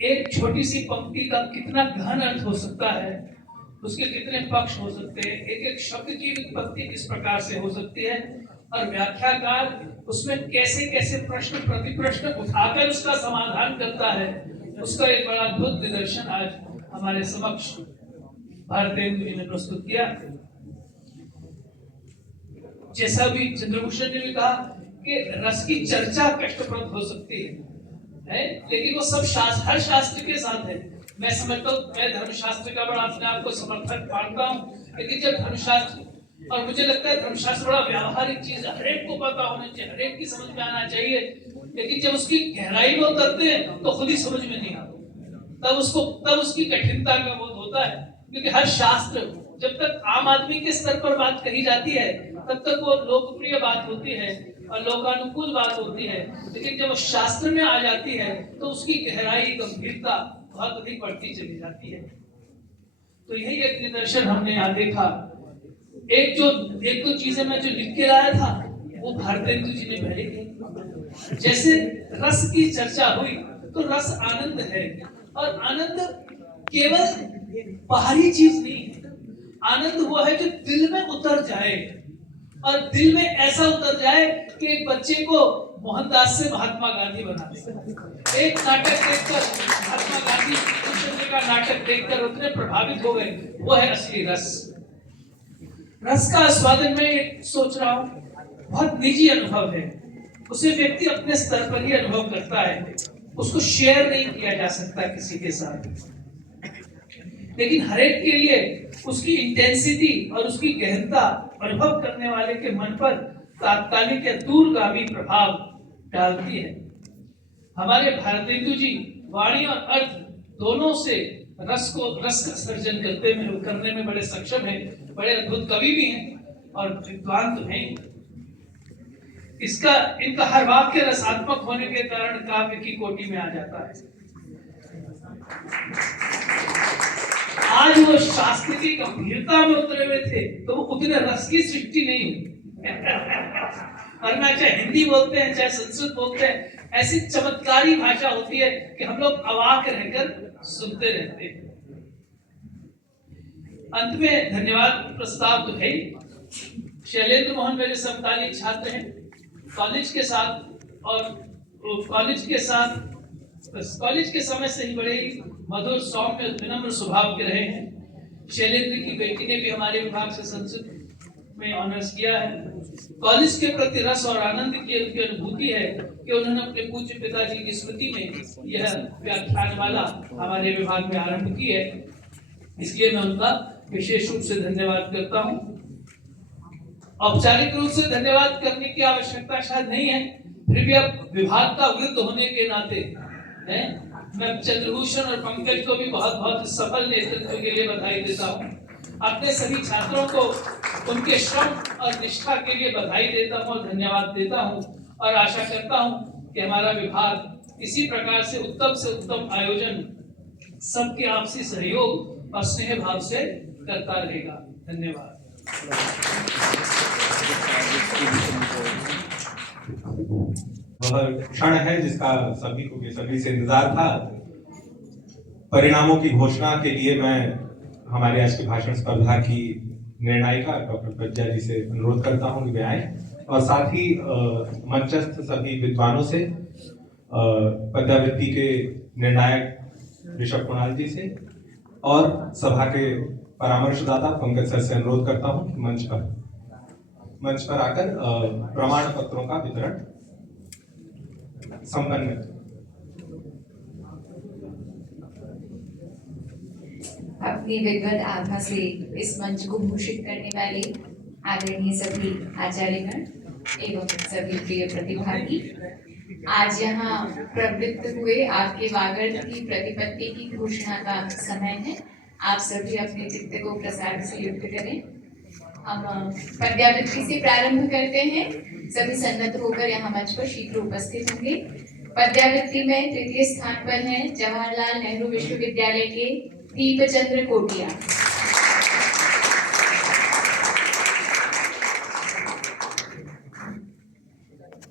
एक छोटी सी पंक्ति का कितना गहन अर्थ हो सकता है, उसके कितने पक्ष हो सकते हैं, एक एक शब्द की उत्पत्ति किस प्रकार से हो सकती है, और व्याख्याकार उसमें कैसे कैसे प्रश्न प्रतिप्रश्न उठाकर उसका समाधान करता है, उसका एक बड़ा अद्भुत निदर्शन आज हमारे समक्ष भारतेंदु जी ने प्रस्तुत किया। जैसा भी चंद्रभूषण ने भी कहा कि रस की चर्चा कष्टप्रद हो सकती है, लेकिन वो सब हर शास्त्र के साथ है। मैं समझता हूँ, मैं धर्मशास्त्र का बड़ा अपने आप को समर्थक मानता हूँ, लेकिन जब धर्मशास्त्र, और मुझे लगता है धर्मशास्त्र बड़ा व्यावहारिक चीज, हरेक को पता होना चाहिए, हरेक की समझ में आना चाहिए, लेकिन जब उसकी गहराई में उतरते हैं तो खुद ही समझ में नहीं आता, तब उसकी कठिनता का बोध होता है। क्योंकि हर शास्त्र जब तक आम आदमी के स्तर पर बात कही जाती है तब तक वो लोकप्रिय बात होती है और लोकानुकूल बात होती है, लेकिन जब शास्त्र में आ जाती है तो उसकी गहराई गंभीरता बहुत अधिक बढ़ती चली जाती है। तो यही एक निदर्शन हमने यहाँ देखा। एक दो चीजें मैं जो लिख के लाया था वो भारतेंदु जी ने पहले की। जैसे रस की चर्चा हुई तो रस आनंद है, और आनंद केवल बाहरी चीज नहीं है, आनंद वो है जो दिल में उतर जाए, और दिल में ऐसा उतर जाए कि एक बच्चे को मोहनदास से महात्मा गांधी बना दे। एक नाटक देखकर महात्मा गांधी का नाटक देखकर उतने प्रभावित हो गए, वो है असली रस। रस का आस्वादन में सोच रहा हूँ बहुत निजी अनुभव है, उसे व्यक्ति अपने स्तर पर ही अनुभव करता है, उसको शेयर नहीं किया जा सकता किसी के साथ, लेकिन हरेक के लिए उसकी इंटेंसिटी और उसकी गहनता अनुभव करने वाले के मन पर तात्कालिक या दूरगामी प्रभाव डालती है। हमारे भारतेंदु जी वाणी और अर्थ दोनों से रस का सर्जन करने में बड़े सक्षम हैं, बड़े अद्भुत कवि भी हैं और विद्वान तो हैं। इनका हर वाक्य रसात्मक होने के कारण काव्य की कोटि में आ जाता है। आज वो शास्त्र की गंभीरता में उतरे हुए थे तो वो उतने रस की सृष्टि नहीं हुई। और ना चाहे हिंदी बोलते हैं चाहे संस्कृत बोलते हैं, ऐसी चमत्कारी भाषा होती है कि हम लोग अवाक रहकर सुनते रहते हैं। अंत में धन्यवाद प्रस्ताव तो है। शैलेंद्र मोहन मेरे समकालीन छात्र हैं, कॉलेज के समय से ही बड़े मधुर सौम्य विनम्र स्वभाव के रहे हैं। शैलेंद्र की बेटी ने भी हमारे विभाग से संस्कृत में ऑनर्स किया है। कॉलेज के प्रति रस और आनंद की उनकी अनुभूति है कि उन्होंने अपने पूज्य पिताजी की स्मृति में यह व्याख्यानमाला हमारे विभाग में आरंभ की है, इसलिए मैं उनका विशेष रूप से धन्यवाद करता हूँ। औपचारिक रूप से धन्यवाद करने की आवश्यकता शायद नहीं है, फिर भी अब विभाग का वृत्त होने के नाते मैं चंद्रभूषण और पंकज को भी बहुत बहुत सफल नेतृत्व के लिए बधाई देता हूँ। अपने सभी छात्रों को उनके श्रम और निष्ठा के लिए बधाई देता हूँ और धन्यवाद देता हूँ, और आशा करता हूँ कि हमारा विभाग इसी प्रकार से उत्तम आयोजन सबके आपसी सहयोग और स्नेह भाव से करता रहेगा। धन्यवाद। वह क्षण है जिसका सभी से इंतजार था। परिणामों की घोषणा के लिए मैं हमारे आज की भाषण स्पर्धा की निर्णायिका डॉक्टर प्रज्ञा जी से अनुरोध करता हूं कि वे आए, और साथ ही मंचस्थ सभी विद्वानों से, पद्यावृत्ति के निर्णायक ऋषभ कुणाल जी से और सभा के परामर्शदाता पंकज सर से अनुरोध करता हूं कि मंच पर आकर प्रमाण पत्रों का वितरण संपन्न। अपनी विद्वत आभा से इस मंच को भूषित करने वाले आदरणीय सभी आचार्यगण एवं सभी प्रिय प्रतिभागी, आज यहाँ प्रवृत्त हुए आपके वागर्थ की प्रतिपत्ति की घोषणा का समय है। आप सभी अपने चित्त को प्रसाद से युक्त करें। हम पद्यावृत्ति से प्रारंभ करते हैं। सभी सन्नत होकर यहाँ मंच पर शीघ्र उपस्थित होंगे। पद्यावृत्ति में तृतीय स्थान पर हैं जवाहरलाल नेहरू विश्वविद्यालय के दीपचंद्र कोटिया।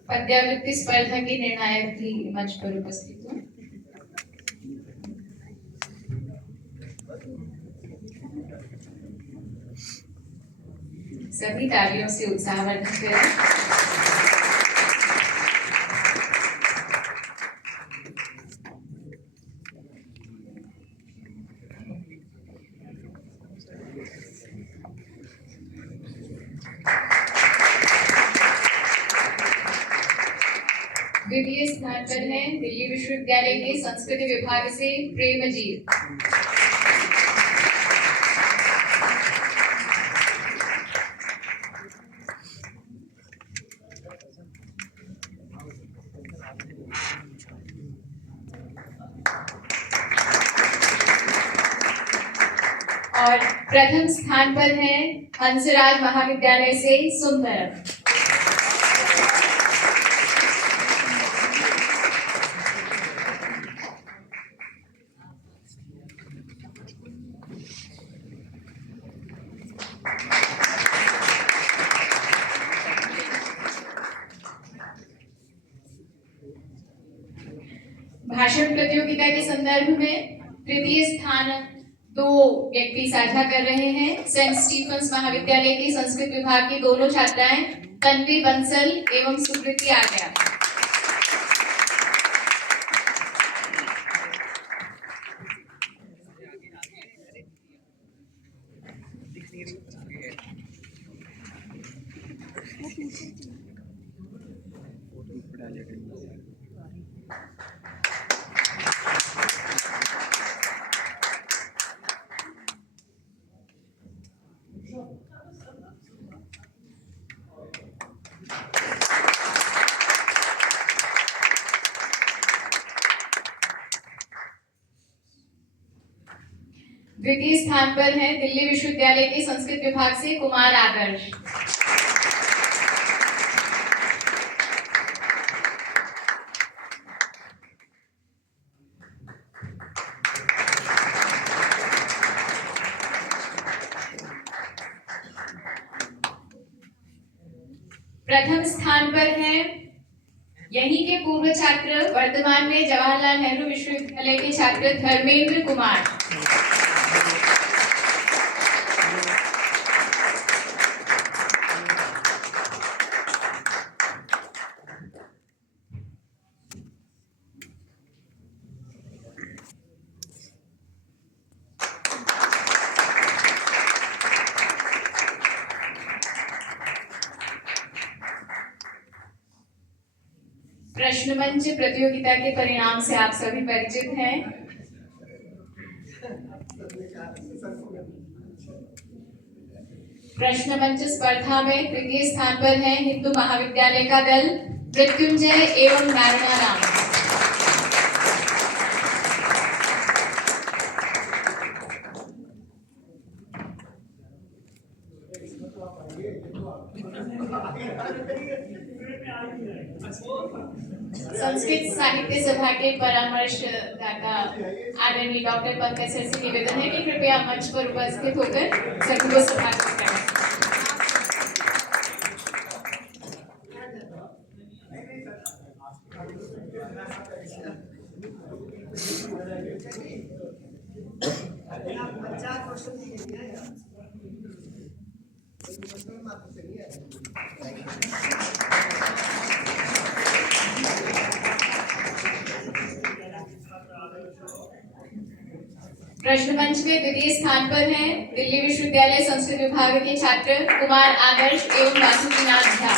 पद्यावृत्ति स्पर्धा के निर्णायक भी मंच पर उपस्थित हैं। सभी तालियों से उत्साहवर्धन करें। द्वितीय स्थान पर है दिल्ली विश्वविद्यालय के संस्कृत विभाग से प्रेमजीत। और प्रथम स्थान पर है हंसराज महाविद्यालय से सुंदर। भाषण प्रतियोगिता के संदर्भ में तृतीय स्थान 2 व्यक्ति साझा कर रहे हैं। सेंट स्टीफंस महाविद्यालय के संस्कृत विभाग की दोनों छात्राएं तन्वी बंसल एवं सुकृति आर्या। द्वितीय स्थान पर है दिल्ली विश्वविद्यालय के संस्कृत विभाग से कुमार आदर्श। प्रथम स्थान पर है यहीं के पूर्व छात्र, वर्तमान में जवाहरलाल नेहरू विश्वविद्यालय के छात्र धर्मेंद्र कुमार। प्रश्न मंच प्रतियोगिता के परिणाम से आप सभी परिचित हैं। प्रश्न मंच स्पर्धा में तृतीय स्थान पर है हिंदू महाविद्यालय का दल मृत्युंजय एवं नारायण राम। संस्कृत साहित्य सभा के परामर्शदाता आदरणीय डॉक्टर पंकज सर से निवेदन है कि कृपया मंच पर उपस्थित होकर सभी को सभा करें। प्रश्न मंच में द्वितीय स्थान पर हैं दिल्ली विश्वविद्यालय संस्कृत विभाग के छात्र कुमार आदर्श एवं वासुकीनाथ झा।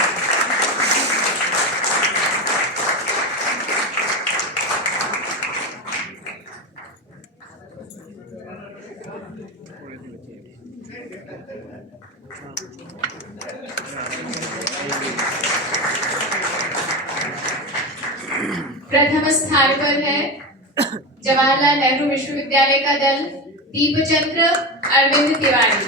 प्रथम स्थान पर है जवाहरलाल नेहरू विश्वविद्यालय का दल दीपचंद्र अरविंद तिवारी।